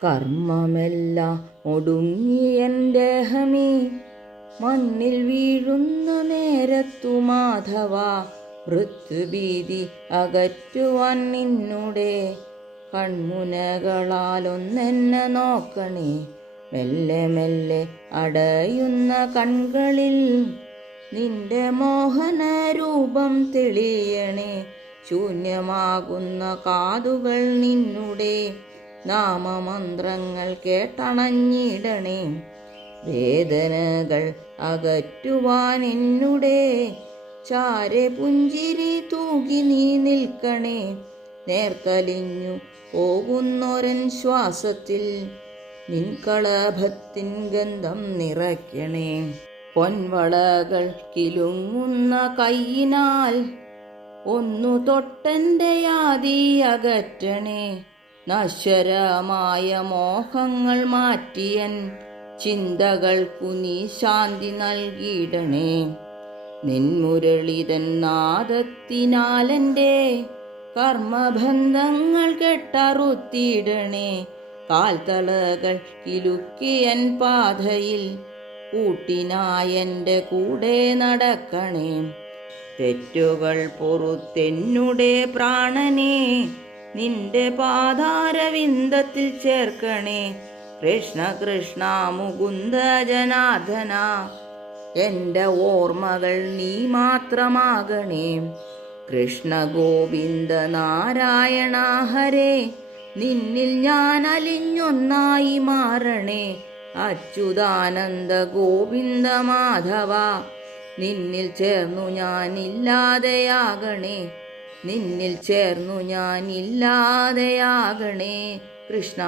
കർമ്മമെല്ലാം ഒടുങ്ങി എൻ്റെ ദേഹമേ മണ്ണിൽ വീഴുന്ന നേരത്തു മാധവ മൃത്യുഭീതി അകറ്റുവാൻ നിന്നുടെ കൺമുനകളാലൊന്നെന്നെ നോക്കണേ. മെല്ലെ മെല്ലെ അടയുന്ന കൺകളിൽ നിന്റെ മോഹന രൂപം തെളിയണേ. ശൂന്യമാകുന്ന കാതുകൾ നിന്നുടെ നാമമന്ത്രങ്ങൾ കേട്ടണഞ്ഞിടണേ. വേദനകൾ അകറ്റുവാൻ എന്നുടെ ചാരെ പുഞ്ചിരി തൂകി നീ നിൽക്കണേ. നേർത്തലിഞ്ഞു പോകുന്നൊരൻ ശ്വാസത്തിൽ നിൻകളഭത്തിൻ ഗന്ധം നിറയ്ക്കണേ. പൊൻവളകൾ കിലുങ്ങുന്ന കൈയിനാൽ ഒന്നു തൊട്ടെൻ്റെ യാതി അകറ്റണേ. നശ്വരമായ മോഹങ്ങൾ മാറ്റിയൻ ചിന്തകൾക്കു നീ ശാന്തി നൽകിയിടണേ. നിൻമുരളിതൻ നാദത്തിനാലെൻ്റെ കർമ്മബന്ധങ്ങൾ കെട്ടറുത്തിയിടണേ. കാൽത്തളകൾ കിലുക്കിയൻ പാതയിൽ കൂട്ടിനായെൻ്റെ കൂടെ നടക്കണേ. തെറ്റുകൾ പൊറുത്തെന്നുടെ പ്രാണനെ നിന്റെ പാതാരവിന്ദത്തിൽ ചേർക്കണേ. കൃഷ്ണ കൃഷ്ണ മുകുന്ദ ജനാർദ്ദന എൻ്റെ ഓർമ്മകൾ നീ മാത്രമാകണേ. കൃഷ്ണ ഗോവിന്ദ നാരായണ ഹരേ നിന്നിൽ ഞാൻ അലിഞ്ഞൊന്നായി മാറണേ. അച്യുതാനന്ദ ഗോവിന്ദ മാധവ നിന്നിൽ ചേർന്നു ഞാൻ ഇല്ലാതെയാകണേ. നിന്നിൽ ചേർന്നു ഞാൻ ഇല്ലാതെയാകണേ കൃഷ്ണ.